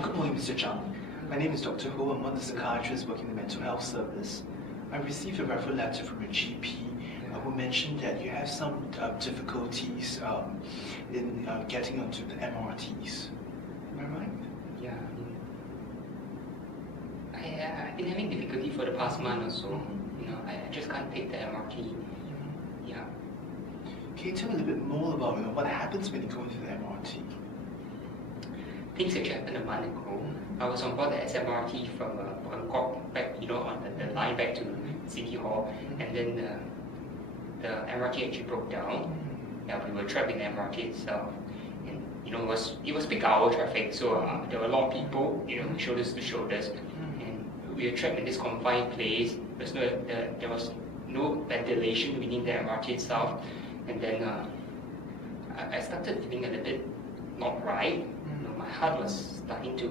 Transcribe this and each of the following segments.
Good morning, Mr. Zhang. My name is Dr. Ho. I'm one of the psychiatrists working in the mental health service. I received a referral letter from your GP who mentioned that you have some difficulties in getting onto the MRTs. Am I right? Yeah, I've been having difficulty for the past month or so. I just can't take the MRT. Yeah. Can you tell me a little bit more about what happens when you go into the MRT? Things actually happened a month ago. I was on board the SMRT from Bangkok back, on the line back to City Hall, and then the MRT actually broke down. Yeah, we were trapped in the MRT itself, and it was peak hour traffic, so there were a lot of people, shoulders to shoulders, and we were trapped in this confined place. There was no ventilation within the MRT itself, and then I started feeling a little bit not right. My heart was starting to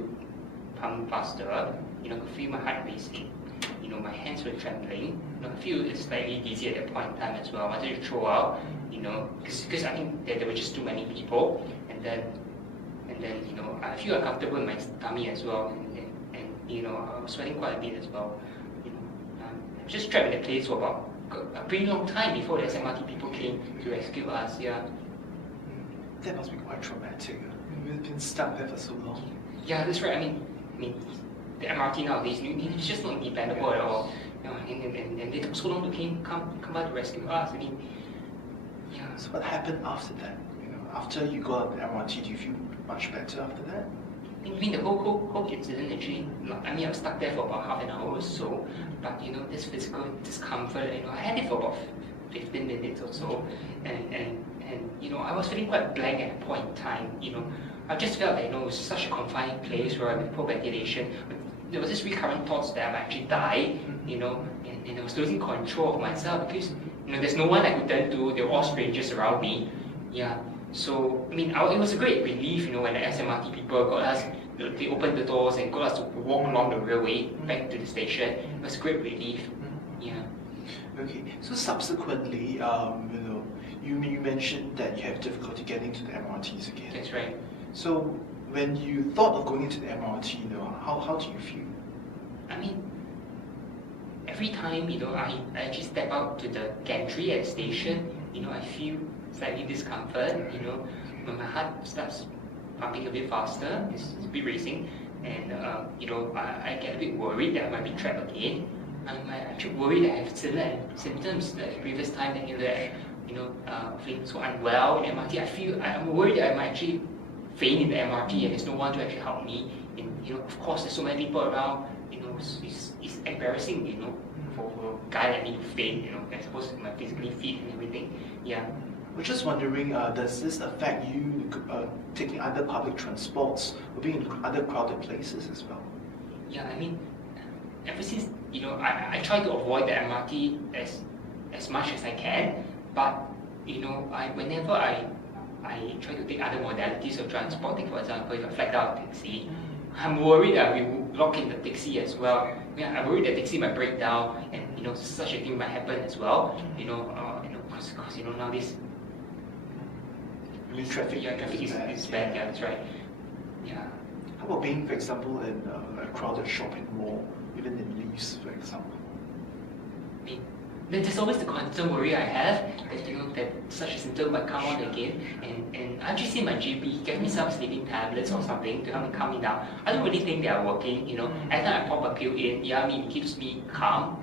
pump faster. I could feel my heart racing. My hands were trembling. I feel slightly dizzy at that point in time as well. I wanted to throw out. Because I think there were just too many people, and then I feel uncomfortable in my tummy as well, and I was sweating quite a bit as well. I was just trapped in the place for about a pretty long time before the SMRT people came to rescue us. Yeah. That must be quite traumatic. You've been stuck there for so long. Yeah, that's right. I mean, the MRT nowadays, it's just not dependable at all. And they took so long to come by to rescue us. Yeah. So what happened after that? After you got out the MRT, do you feel much better after that? The whole incident actually, I was stuck there for about half an hour or so, but this physical discomfort, I had it for about 15 minutes or so, and I was feeling quite blank at a point in time. I just felt that it was such a confined place where with poor ventilation. There was this recurrent thoughts that I might actually die, and I was losing control of myself because there's no one I could turn to. They were all strangers around me. Yeah. So it was a great relief, when the SMRT people got us. They opened the doors and got us to walk along the railway back to the station. It was a great relief. Yeah. Okay. So subsequently, you mentioned that you have difficulty getting to the MRTs again. That's right. So when you thought of going into the MRT, how do you feel? Every time I actually step out to the gantry at the station, I feel slightly discomfort. When my heart starts pumping a bit faster, it's a bit racing, and I get a bit worried that I might be trapped again. I'm actually worried that I have similar symptoms the previous time that feeling so unwell in MRT. I'm worried that I might actually faint in the MRT and there's no one to actually help me. And of course, there's so many people around. It's embarrassing. For a guy like me to faint. I suppose I'm physically fit and everything. Yeah. We're just wondering, does this affect you taking other public transports or being in other crowded places as well? Yeah, ever since I try to avoid the MRT as much as I can, but whenever I try to take other modalities of transporting, for example, if I flag down a taxi, I'm worried that we will lock in the taxi as well. I'm worried that taxi might break down, and such a thing might happen as well. Because nowadays. Traffic. Yeah, traffic is bad. Yeah, that's right. Yeah. How about being, for example, in a crowded shopping mall, even in Leeds, for example? There's always the constant worry I have that such a symptom might come on again, and I've just seen my GP. He gave me some sleeping tablets or something to help me calm me down. I don't really think they are working. Every time I pop a pill in, it keeps me calm.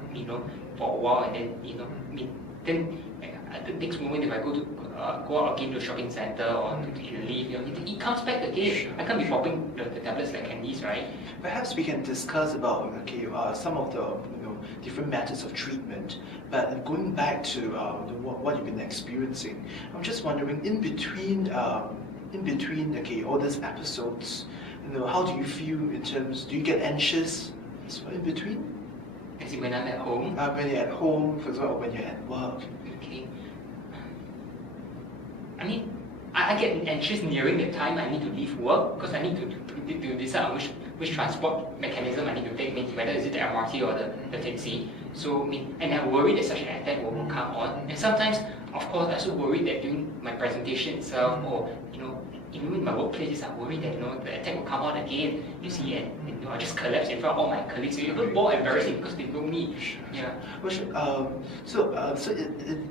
For a while, and then then at the next moment, if I go out again to a shopping center or to the lift, it comes back again. I can't be popping the tablets like candies, right? Perhaps we can discuss about some of the different methods of treatment. But going back to what you've been experiencing, I'm just wondering, in between all these episodes, how do you feel in terms? Do you get anxious in between? As in when I'm at home? When you're at home, for example, when you're at work. Okay. I get anxious nearing the time I need to leave work because I need to decide on which transport mechanism I need to take, whether is it the MRT or the taxi. So and I'm worried that such an attack will come on. And sometimes of course, I also worried that during my presentation itself, or even in my workplaces, I'm worried that the attack will come out again. You see, and I just collapse in front of all my colleagues. So it was more embarrassing because they know me. Yeah. So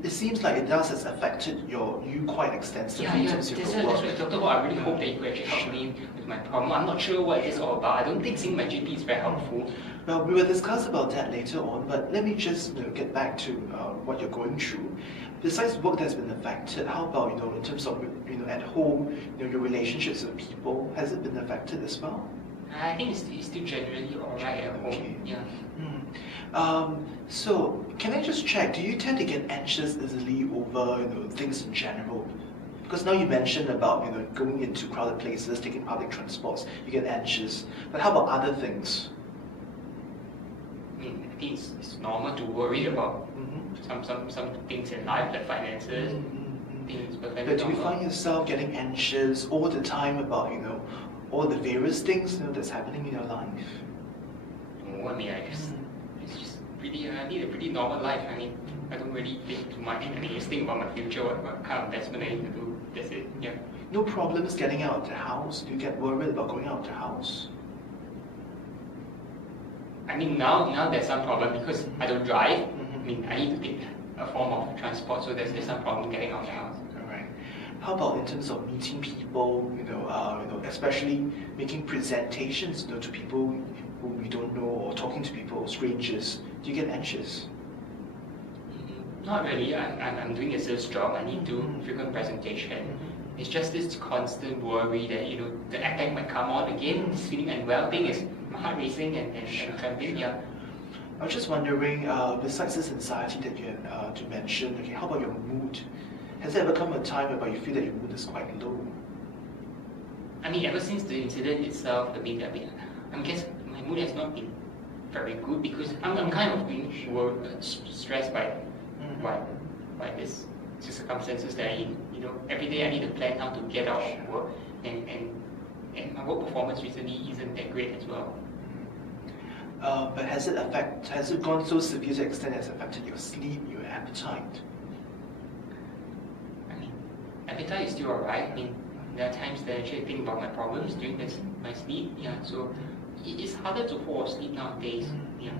it seems like it does has affected you quite extensively in terms of your work. That's what Dr. Ho, I really hope that you could actually help me with my problem. I'm not sure what it is all about. I don't think seeing my GP is very helpful. Well, we will discuss about that later on, but let me just get back to what you're going through. Besides work that's been affected, how about in terms of at home, your relationships with people, has it been affected as well? I think it's still generally alright at home. Okay. Yeah. So can I just check? Do you tend to get anxious easily over things in general? Because now you mentioned about going into crowded places, taking public transports, you get anxious. But how about other things? I mean, I think it's normal to worry about some things in life, like finances. But do you find yourself getting anxious all the time about all the various things that's happening in your life? No, I mean, it's just pretty. I lead a pretty normal life. I mean, I don't really think too much. I mean, just think about my future, what kind of investment I need to do. That's it. Yeah. No problems getting out of the house. Do you get worried about going out of the house? I mean, now there's some problem because I don't drive. I mean, I need to take a form of transport, so there's some problem getting out of the house. All right. How about in terms of meeting people? Especially making presentations, to people whom you don't know, or talking to people, strangers. Do you get anxious? Not really. I'm doing a sales job. I need to do frequent presentation. It's just this constant worry that the attack might come on again. This feeling unwell thing is my heart racing and trembling. Yeah. I was just wondering, besides this anxiety that you had mention, okay, how about your mood? Has there ever come a time where you feel that your mood is quite low? I mean, ever since the incident itself, I guess my mood has not been very good because I'm kind of being stressed by this circumstances that every day I need to plan how to get out of work, and my work performance recently isn't that great as well. But has it gone so severe to the extent it has affected your sleep, your appetite? I mean, appetite is still alright. I mean, there are times that I actually think about my problems during my sleep. Yeah, so it's harder to fall asleep nowadays. Yeah.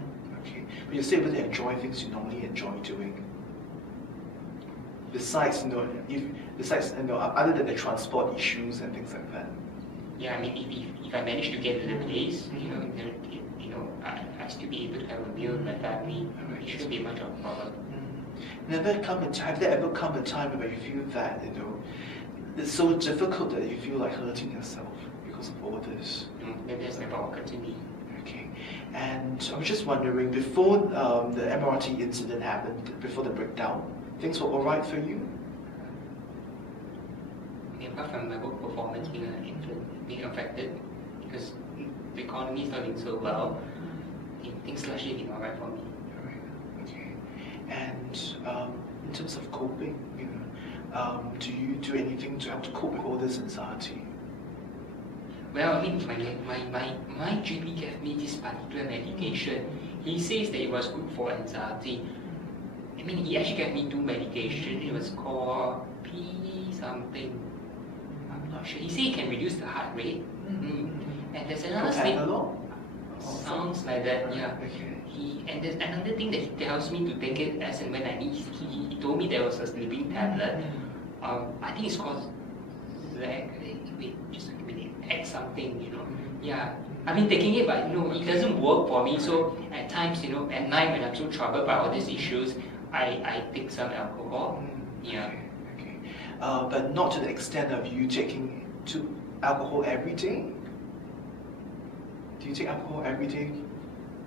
Okay, but you're still able to enjoy things you normally enjoy doing. Besides, other than the transport issues and things like that. Yeah, I mean, if I manage to get to the place, I still be able to have a meal with my family. It shouldn't be much of a problem. Have there ever come a time where you feel that it's so difficult that you feel like hurting yourself because of all this? No, that's never occurred to me. Okay, and I was just wondering, before the MRT incident happened, before the breakdown, things were all right for you? I mean, apart from my work performance being affected, because the economy is not doing so well, things largely been all right for me. All right. Okay. And in terms of coping, do you do anything to help to cope with all this anxiety? Well, I mean, my GP gave me this particular medication. He says that it was good for anxiety. I mean, he actually gave me 2 medications. It was called P something. I'm not sure. He said it can reduce the heart rate. And there's another thing. Sounds like that, yeah. Okay. And there's another thing that he tells me to take it as and when I need. He told me there was a sleeping tablet. I think it's called just a minute, X something, Yeah. I've been taking it, but it doesn't work for me. So at times, at night when I'm so troubled by all these issues, I take some alcohol. Yeah. Okay. But not to the extent of you taking alcohol every day? Do you take alcohol every day?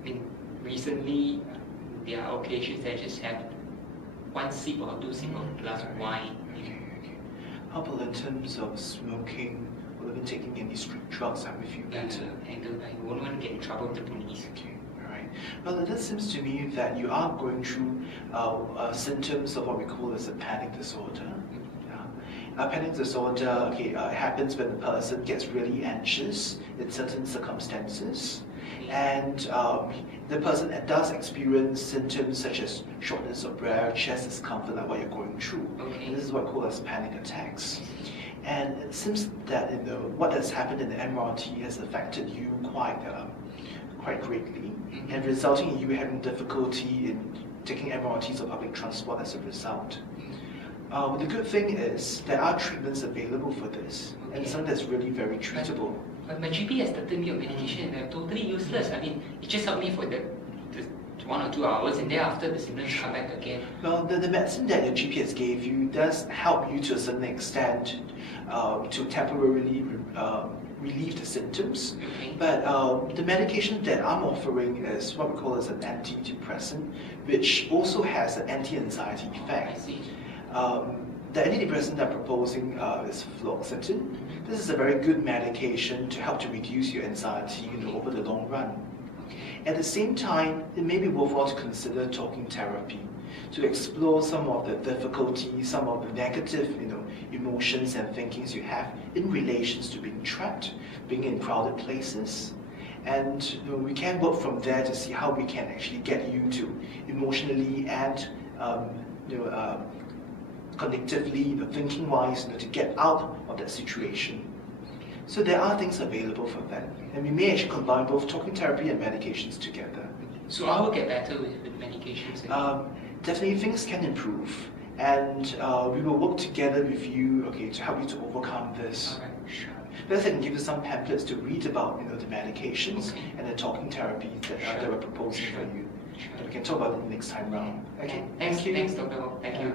I mean, recently, there are occasions that I just have 1 sip or 2 sips of a glass of wine. Okay. How about in terms of smoking or even taking any street drugs? How do you feel better? I won't want to get in trouble with the police. Okay. Alright. Well, it seems to me that you are going through symptoms of what we call as a panic disorder. Panic disorder, happens when the person gets really anxious in certain circumstances. and the person does experience symptoms such as shortness of breath, chest discomfort, like what you're going through. And this is what we call as panic attacks. And it seems that what has happened in the MRT has affected you quite greatly, and resulting in you having difficulty in taking MRTs or public transport as a result. The good thing is there are treatments available for this, and some that's really very treatable. But my GP has started me on medication and they're totally useless. I mean, it just helped me for the 1 or 2 hours, and thereafter the symptoms come back again. Well, the medicine that your GP has gave you does help you to a certain extent to temporarily relieve the symptoms. But the medication that I'm offering is what we call as an antidepressant, which also has an anti-anxiety effect. I see. The antidepressant I'm proposing is fluoxetine. This is a very good medication to help to reduce your anxiety over the long run. At the same time, it may be worthwhile to consider talking therapy to explore some of the difficulties, some of the negative emotions and thinkings you have in relations to being trapped, being in crowded places. And we can work from there to see how we can actually get you to emotionally and cognitively, thinking-wise, to get out of that situation. So there are things available for that, and we may actually combine both talking therapy and medications together. So I will get better with medications? Definitely things can improve, and we will work together with you, to help you to overcome this. All right, sure. Plus, I can give you some pamphlets to read about, the medications and the talking therapies that we're proposing for you. Sure. And we can talk about it next time round. Okay. Thanks, Dr. Ho. Thank you.